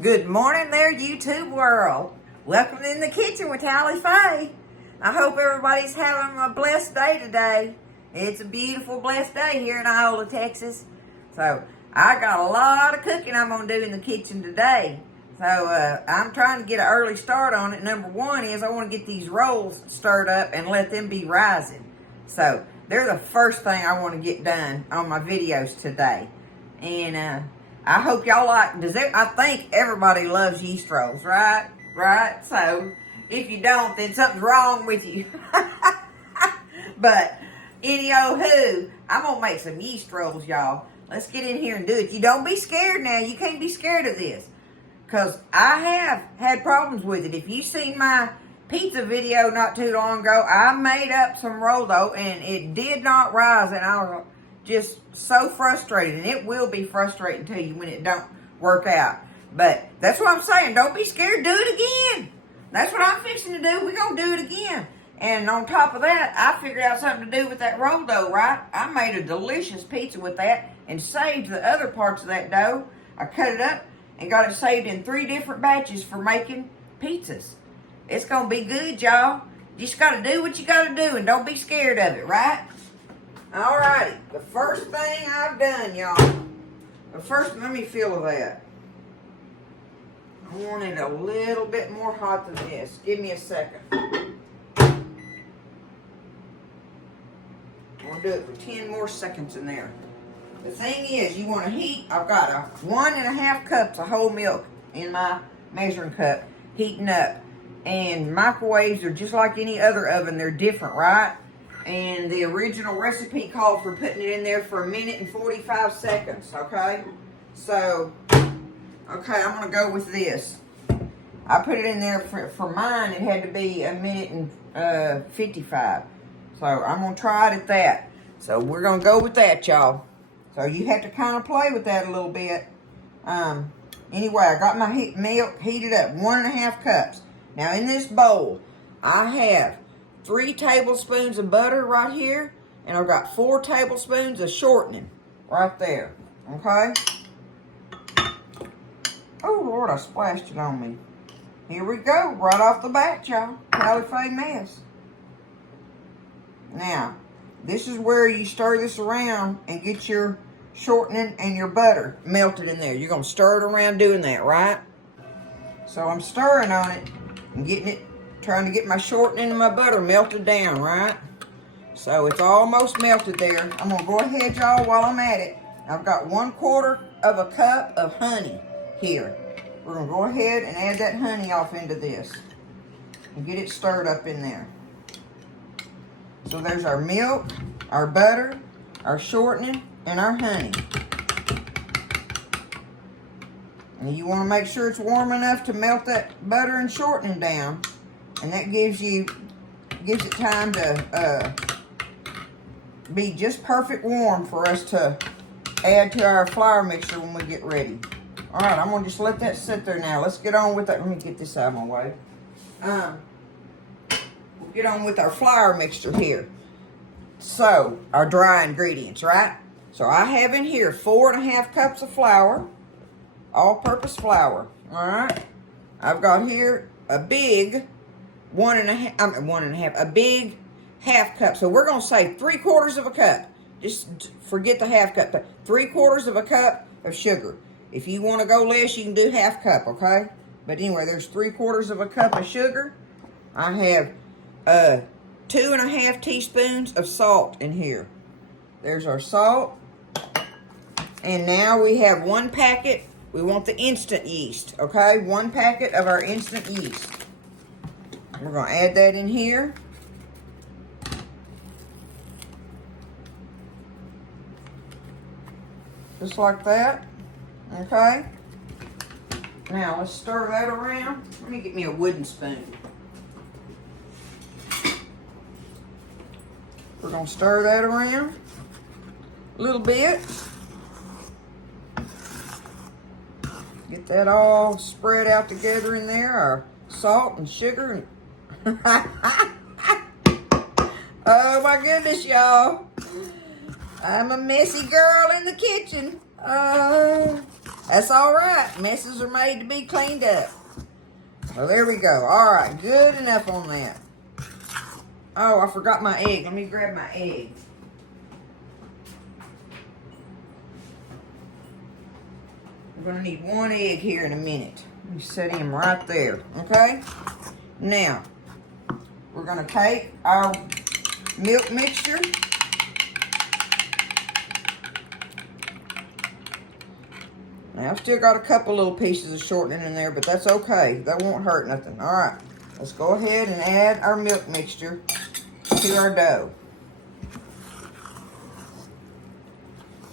Good morning there, YouTube world. Welcome in the kitchen with Tally Faye. I hope everybody's having a blessed day today. It's a beautiful, blessed day here in Iola, Texas. So, I got a lot of cooking I'm going to do in the kitchen today. So, I'm trying to get an early start on it. Number one is I want to get these rolls stirred up and let them be rising. So, they're the first thing I want to get done on my videos today. And, I hope y'all like, I think everybody loves yeast rolls, right? Right? So, if you don't, then something's wrong with you. But, anywho, I'm going to make some yeast rolls, y'all. Let's get in here and do it. You don't be scared now. You can't be scared of this. Because I have had problems with it. If you seen my pizza video not too long ago, I made up some roll dough and it did not rise. And I was just so frustrated, and it will be frustrating to you when it don't work out. But that's what I'm saying. Don't be scared. Do it again. That's what I'm fixing to do. We're going to do it again. And on top of that, I figured out something to do with that roll dough, right? I made a delicious pizza with that and saved the other parts of that dough. I cut it up and got it saved in 3 different batches for making pizzas. It's going to be good, y'all. You just got to do what you got to do and don't be scared of it, right? Alrighty, the first thing I've done, y'all. Let me feel that. I want it a little bit more hot than this. Give me a second. I'm going to do it for 10 more seconds in there. The thing is, you want to heat. I've got 1.5 cups of whole milk in my measuring cup, heating up. And microwaves are just like any other oven. They're different, right? And the original recipe called for putting it in there for 1 minute and 45 seconds, okay? So, okay, I'm going to go with this. I put it in there for mine. It had to be 1 minute and 55. So, I'm going to try it at that. So, we're going to go with that, y'all. So, you have to kind of play with that a little bit. Anyway, I got my milk heated up, 1.5 cups. Now, in this bowl, I have 3 tablespoons of butter right here, and I've got 4 tablespoons of shortening right there, okay? Oh, Lord, I splashed it on me. Here we go, right off the bat, y'all. Tally Faye mess. Now, this is where you stir this around and get your shortening and your butter melted in there. You're going to stir it around doing that, right? So I'm stirring on it and getting it, trying to get my shortening and my butter melted down, right? So it's almost melted there. I'm going to go ahead, y'all, while I'm at it. I've got 1/4 of a cup of honey here. We're going to go ahead and add that honey off into this and get it stirred up in there. So there's our milk, our butter, our shortening, and our honey. And you want to make sure it's warm enough to melt that butter and shortening down. And that gives it time to be just perfect warm for us to add to our flour mixture when we get ready. All right, I'm going to just let that sit there now. Let's get on with that. Let me get this out of my way. We'll get on with our flour mixture here. So, our dry ingredients, right? So, I have in here 4.5 cups of flour, all-purpose flour. All right? I've got here a big a big half cup. So we're going to say 3/4 of a cup. Just forget the half cup. 3/4 of a cup of sugar. If you want to go less, you can do half cup, okay? But anyway, there's 3/4 of a cup of sugar. I have 2.5 teaspoons of salt in here. There's our salt. And now we have 1 packet. We want the instant yeast, okay? 1 packet of our instant yeast. We're going to add that in here. Just like that. Okay? Now, let's stir that around. Let me get me a wooden spoon. We're going to stir that around a little bit. Get that all spread out together in there. Our salt and sugar and oh my goodness, y'all. I'm a messy girl in the kitchen. That's all right. Messes are made to be cleaned up. So there we go. All right, good enough on that. Oh, I forgot my egg. Let me grab my egg. We're going to need 1 egg here in a minute. Let me set him right there, okay? Now, we're going to take our milk mixture. Now, I've still got a couple little pieces of shortening in there, but that's okay. That won't hurt nothing. All right, let's go ahead and add our milk mixture to our dough.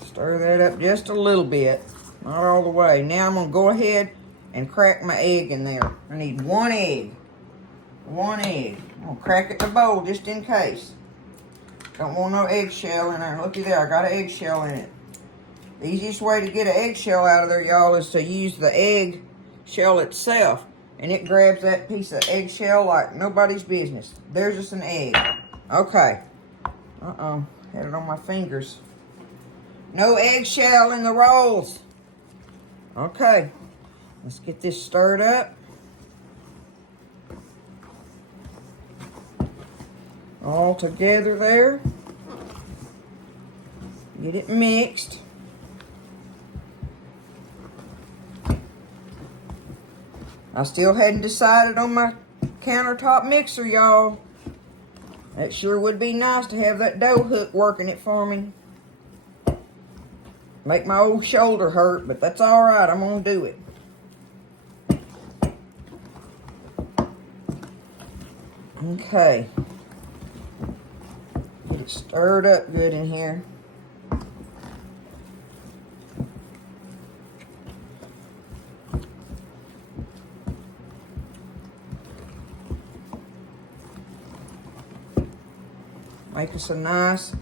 Stir that up just a little bit, not all the way. Now I'm going to go ahead and crack my egg in there. I need 1 egg. 1 egg. I'm going to crack it in the bowl just in case. Don't want no eggshell in there. Looky there, I got an eggshell in it. The easiest way to get an eggshell out of there, y'all, is to use the egg shell itself. And it grabs that piece of eggshell like nobody's business. There's just an egg. Okay. Uh-oh. Had it on my fingers. No eggshell in the rolls. Okay. Let's get this stirred up. All together there. Get it mixed. I still hadn't decided on my countertop mixer, y'all. That sure would be nice to have that dough hook working it for me. Make my old shoulder hurt, but that's all right. I'm going to do it. Okay. Get it stirred up good in here. Make us a nice,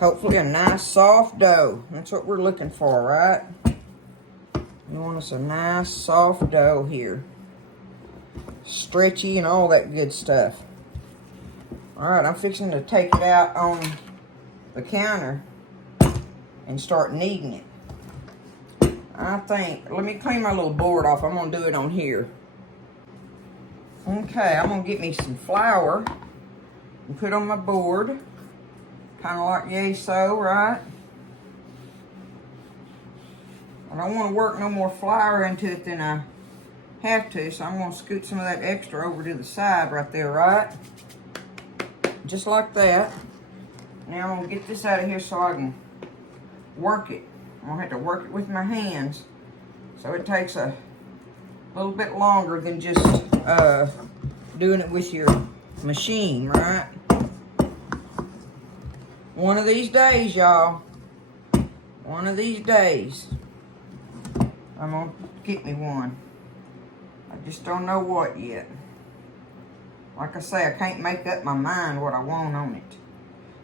hopefully a nice soft dough. That's what we're looking for, right? You want us a nice soft dough here. Stretchy and all that good stuff. All right, I'm fixing to take it out on the counter and start kneading it. I think, let me clean my little board off. I'm gonna do it on here. Okay, I'm gonna get me some flour and put on my board, kind of like yay so, right? I don't want to work no more flour into it than I have to, so I'm going to scoot some of that extra over to the side right there, right? Just like that. Now I'm going to get this out of here so I can work it. I'm going to have to work it with my hands, so it takes a little bit longer than just doing it with your machine, right? One of these days, y'all. One of these days, I'm gonna get me one. I just don't know what yet. Like I say, I can't make up my mind what I want on it.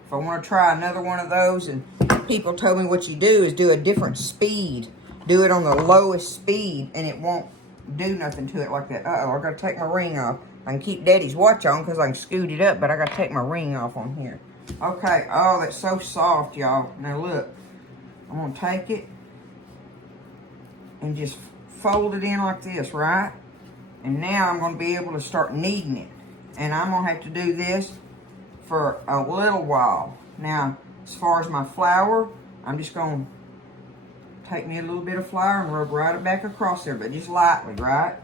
If I want to try another one of those, and people told me what you do is do a different speed. Do it on the lowest speed, and it won't do nothing to it like that. Uh-oh, I gotta take my ring off. I can keep Daddy's watch on because I can scoot it up, but I gotta take my ring off on here. Okay, oh, that's so soft, y'all. Now look, I'm gonna take it and just fold it in like this, right? And now I'm gonna be able to start kneading it. And I'm gonna have to do this for a little while. Now, as far as my flour, I'm just gonna take me a little bit of flour and rub right it back across there, but just lightly, right?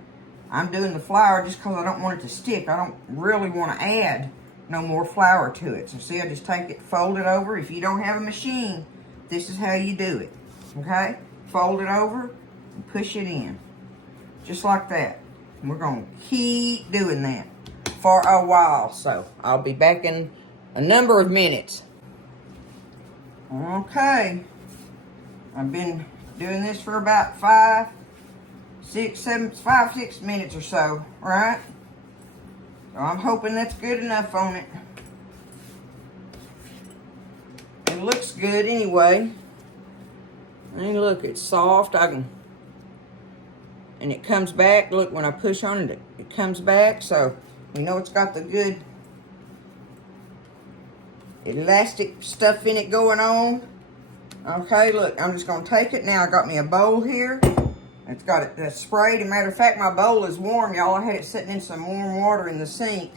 I'm doing the flour just because I don't want it to stick. I don't really want to add no more flour to it. So see, I just take it, fold it over. If you don't have a machine, this is how you do it, okay? Fold it over and push it in, just like that. And we're gonna keep doing that for a while. So I'll be back in a number of minutes. Okay, I've been doing this for about 6 minutes or so, right? So I'm hoping that's good enough on it. It looks good anyway. And look, it's soft. And it comes back. Look, when I push on it, it comes back. So you know it's got the good elastic stuff in it going on. Okay, look, I'm just going to take it now. I got me a bowl here. It's got it sprayed. As a matter of fact, my bowl is warm, y'all. I had it sitting in some warm water in the sink.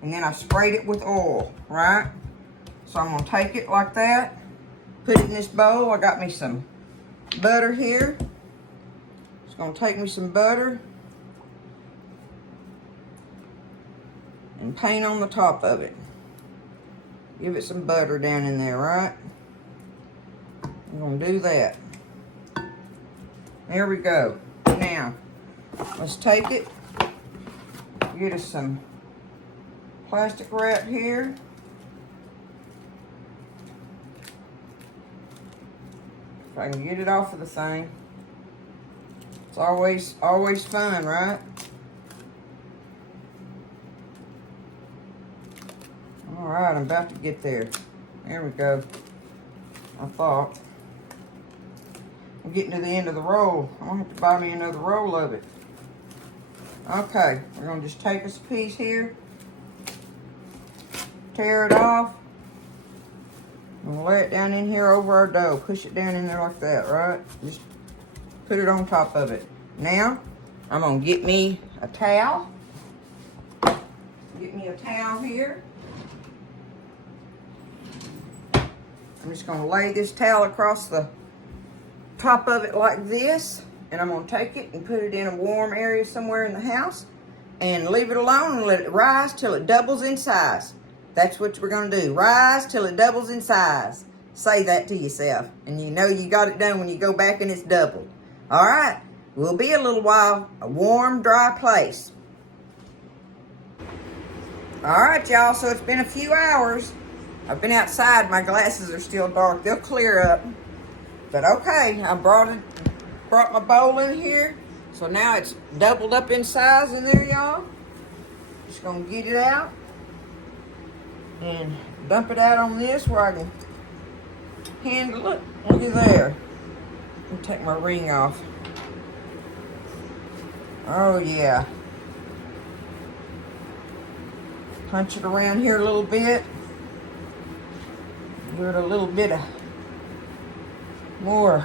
And then I sprayed it with oil, right? So I'm gonna take it like that, put it in this bowl. I got me some butter here. Just gonna take me some butter and paint on the top of it. Give it some butter down in there, right? I'm gonna do that. There we go. Now, let's take it, get us some plastic wrap here. If I can get it off of the thing. It's always fun, right? All right, I'm about to get there. There we go. I thought. I'm getting to the end of the roll. I'm gonna have to buy me another roll of it. Okay, we're gonna just take us a piece here, tear it off, and we'll lay it down in here over our dough. Push it down in there like that, right? Just put it on top of it. Now, I'm gonna get me a towel. Get me a towel here. I'm just gonna lay this towel across the top of it like this, and I'm gonna take it and put it in a warm area somewhere in the house and leave it alone and let it rise till it doubles in size. That's what we're gonna do. Rise till it doubles in size. Say that to yourself, and you know you got it done when you go back and it's doubled. All right, we'll be a little while, a warm, dry place. All right, y'all, so it's been a few hours. I've been outside, my glasses are still dark. They'll clear up. But okay, I brought my bowl in here. So now it's doubled up in size in there, y'all. Just gonna get it out and dump it out on this where I can handle it. Look at there. Let me take my ring off. Oh yeah. Punch it around here a little bit. Give it a little bit of more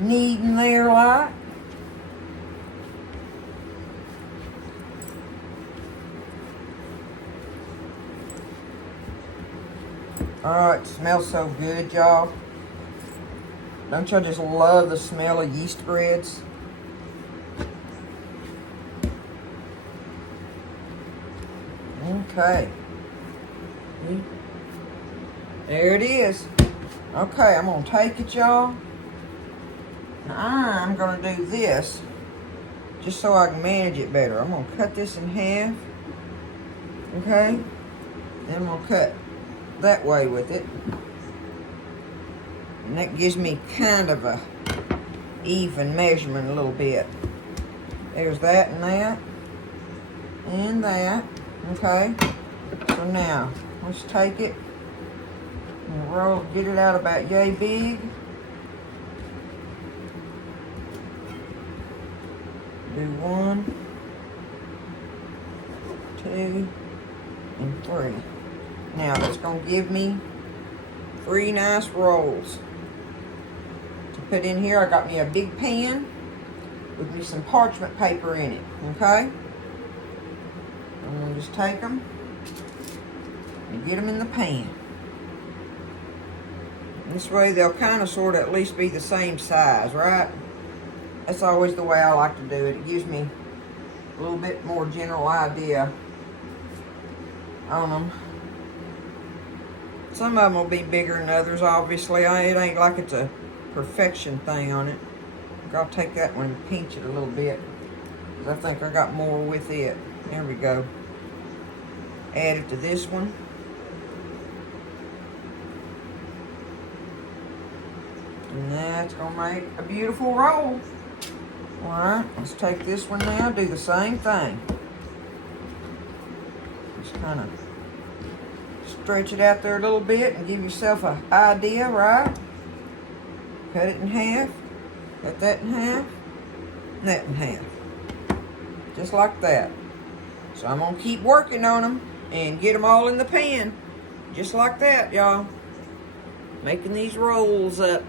kneading there like. Oh, it smells so good, y'all. Don't y'all just love the smell of yeast breads? Okay. There it is. Okay, I'm gonna take it, y'all. I'm gonna do this just so I can manage it better. I'm gonna cut this in half. Okay? Then I'm gonna cut that way with it. And that gives me kind of a even measurement a little bit. There's that and that. And that. Okay? So now, let's take it and roll, get it out about yay big. Do 1, 2, and 3. Now that's gonna give me 3 nice rolls to put in here. I got me a big pan with me some parchment paper in it. Okay? I'm gonna just take them and get them in the pan. This way they'll kind of sort of at least be the same size, right? That's always the way I like to do it. It gives me a little bit more general idea on them. Some of them will be bigger than others, obviously. It ain't like it's a perfection thing on it. I'll take that one and pinch it a little bit, because I think I got more with it. There we go. Add it to this one. And that's going to make a beautiful roll. Alright, let's take this one now, do the same thing. Just kind of stretch it out there a little bit and give yourself an idea, right? Cut it in half, cut that in half, and that in half. Just like that. So I'm going to keep working on them and get them all in the pan. Just like that, y'all. Making these rolls up.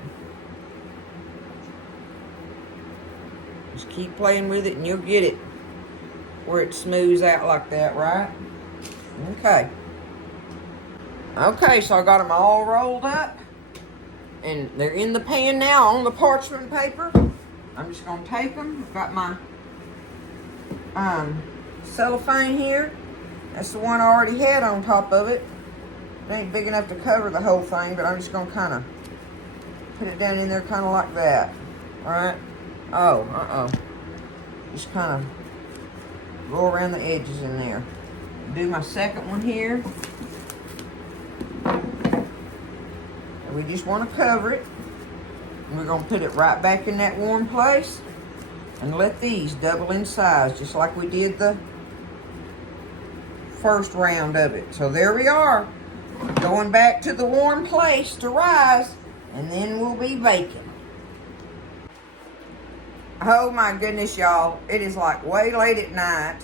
Just keep playing with it and you'll get it where it smooths out like that, right? Okay. Okay, so I got them all rolled up. And they're in the pan now on the parchment paper. I'm just going to take them. I've got my cellophane here. That's the one I already had on top of it. It ain't big enough to cover the whole thing, but I'm just going to kind of put it down in there kind of like that. Alright? Oh, just kind of go around the edges in there. Do my second one here. And we just want to cover it. And we're going to put it right back in that warm place. And let these double in size, just like we did the first round of it. So there we are. Going back to the warm place to rise. And then we'll be baking. Oh my goodness, y'all. It is like way late at night.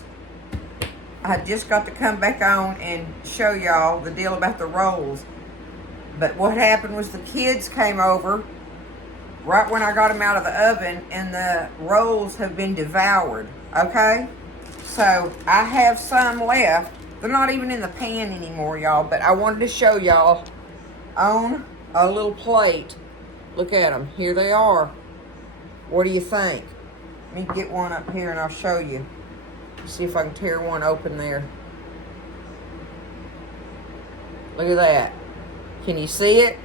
I just got to come back on and show y'all the deal about the rolls. But what happened was the kids came over right when I got them out of the oven, and the rolls have been devoured, okay? So I have some left. They're not even in the pan anymore, y'all, but I wanted to show y'all on a little plate. Look at them. Here they are. What do you think? Let me get one up here and I'll show you. See if I can tear one open there. Look at that. Can you see it?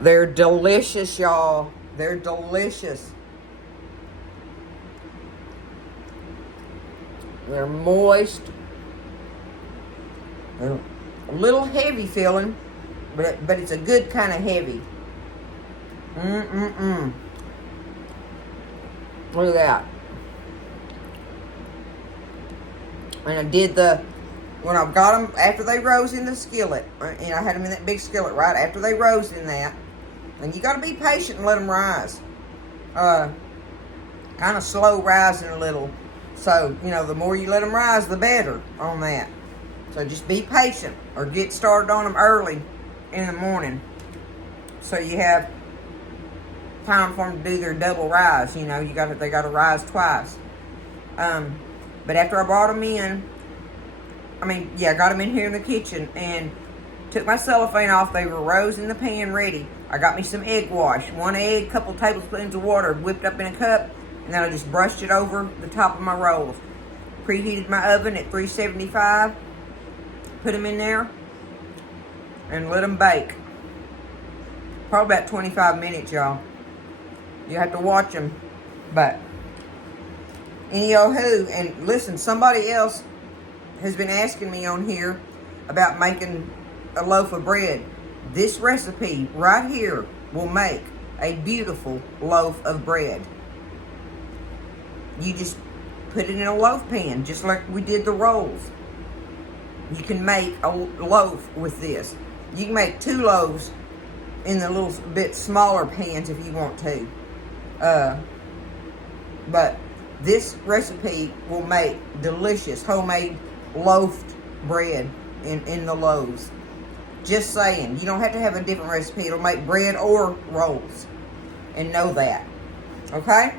They're delicious, y'all. They're delicious. They're moist. They're a little heavy feeling, but it's a good kind of heavy. Look at that. And I did when I got them, after they rose in the skillet, and I had them in that big skillet right after they rose in that. And you got to be patient and let them rise. Kind of slow rising a little. So, you know, the more you let them rise, the better on that. So just be patient or get started on them early in the morning. So you have time for them to do their double rise. You know, they got to rise twice. But after I brought them in, I got them in here in the kitchen and took my cellophane off. They were rose in the pan ready. I got me some egg wash. 1 egg, couple tablespoons of water whipped up in a cup, and then I just brushed it over the top of my rolls. Preheated my oven at 375. Put them in there and let them bake. Probably about 25 minutes, y'all. You have to watch them, but any-o-hoo. And listen, somebody else has been asking me on here about making a loaf of bread. This recipe right here will make a beautiful loaf of bread. You just put it in a loaf pan, just like we did the rolls. You can make a loaf with this. You can make 2 loaves in the little bit smaller pans if you want to. But this recipe will make delicious homemade loafed bread in the loaves. Just saying. You don't have to have a different recipe. It'll make bread or rolls. And know that. Okay?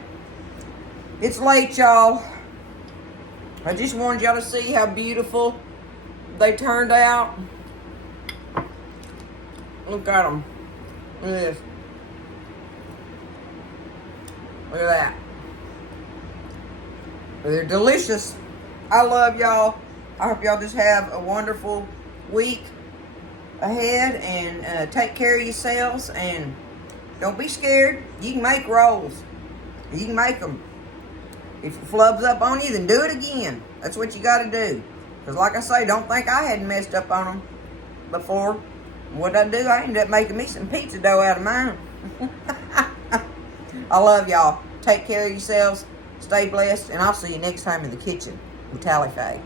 It's late, y'all. I just wanted y'all to see how beautiful they turned out. Look at them. Look at this. Look at that. They're delicious. I love y'all. I hope y'all just have a wonderful week ahead, and take care of yourselves, and don't be scared. You can make rolls. You can make them. If it flubs up on you, then do it again. That's what you got to do. Because like I say, don't think I hadn't messed up on them before. What I do, I ended up making me some pizza dough out of mine. I love y'all. Take care of yourselves. Stay blessed. And I'll see you next time in the kitchen with Tally Faye.